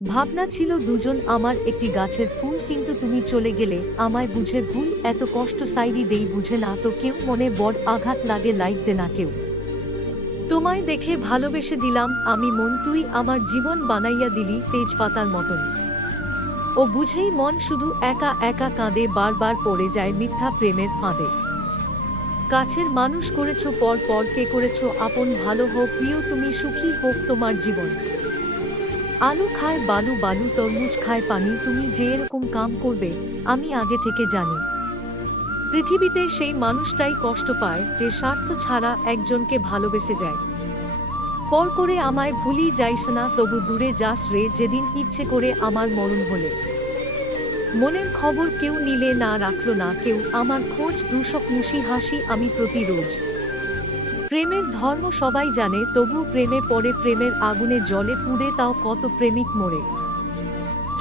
ভাবনা ছিল দুজন আমার একটি গাছের ফুল, কিন্তু তুমি চলে গেলে আমায় বুঝে ভুল। এত কষ্ট সাইরি দেই বুঝে না তো কেউ, মনে বড় আঘাত লাগে লাইক দে না কেউ। তোমায় দেখে ভালোবেসে দিলাম আমি মন, তুই আমার জীবন বানাইয়া দিলি তেজপাতার মতন। ও বুঝেই মন শুধু একা একা কাঁদে, বারবার পড়ে যায় মিথ্যা প্রেমের ফাঁদে। কাছের মানুষ করেছো পর পর, কে করেছো আপন, ভালো হোক প্রিয় তুমি, সুখী হোক তোমার জীবন। আলু খায় বালু বালু, তরমুজ খায় পানি, তুমি যে এরকম কাম করবে আমি আগে থেকে জানি। পৃথিবীতে সেই মানুষটাই কষ্ট পায় যে স্বার্থ ছাড়া একজনকে ভালোবেসে যায়। পর করে আমায় ভুলি যাইস না, তবু দূরে যাস রে যেদিন ইচ্ছে করে আমার মরণ হলে। মনের খবর কেউ নিলে না, রাখলো না কেউ আমার খোঁজ, দূষক মুশি হাসি আমি প্রতি রোজ। প্রেমের ধর্ম সবাই জানে, তবু প্রেমে পড়ে, প্রেমের আগুনে জলে পুড়ে তাও কত প্রেমিক মরে।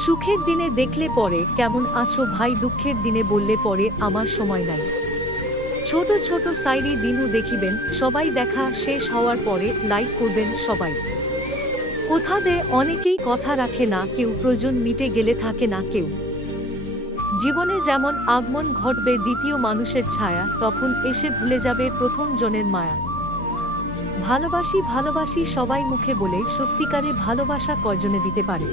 সুখের দিনে দেখলে পরে কেমন আছো ভাই, দুঃখের দিনে বললে পরে আমার সময় নাই। ছোট ছোট সাইরি দিনও দেখিবেন সবাই, দেখা শেষ হওয়ার পরে লাইক করবেন সবাই। কোথা দে অনেকেই কথা রাখে না কেউ, প্রয়োজন মিটে গেলে থাকে না কেউ। জীবনে যেমন আগমন ঘটবে দ্বিতীয় মানুষের ছায়া, তখন এসে ভুলে যাবে প্রথম জনের মায়া। ভালোবাসি ভালোবাসি সবাই মুখে বলে, সত্যিকারে ভালোবাসা কয়জনে দিতে পারে।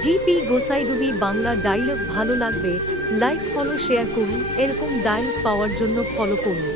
জিপি গোসাইডুবি বাংলা ডায়লগ ভালো লাগবে লাইক ফলো শেয়ার করুন, এরকম ডায়লগ পাওয়ার জন্য ফলো করুন।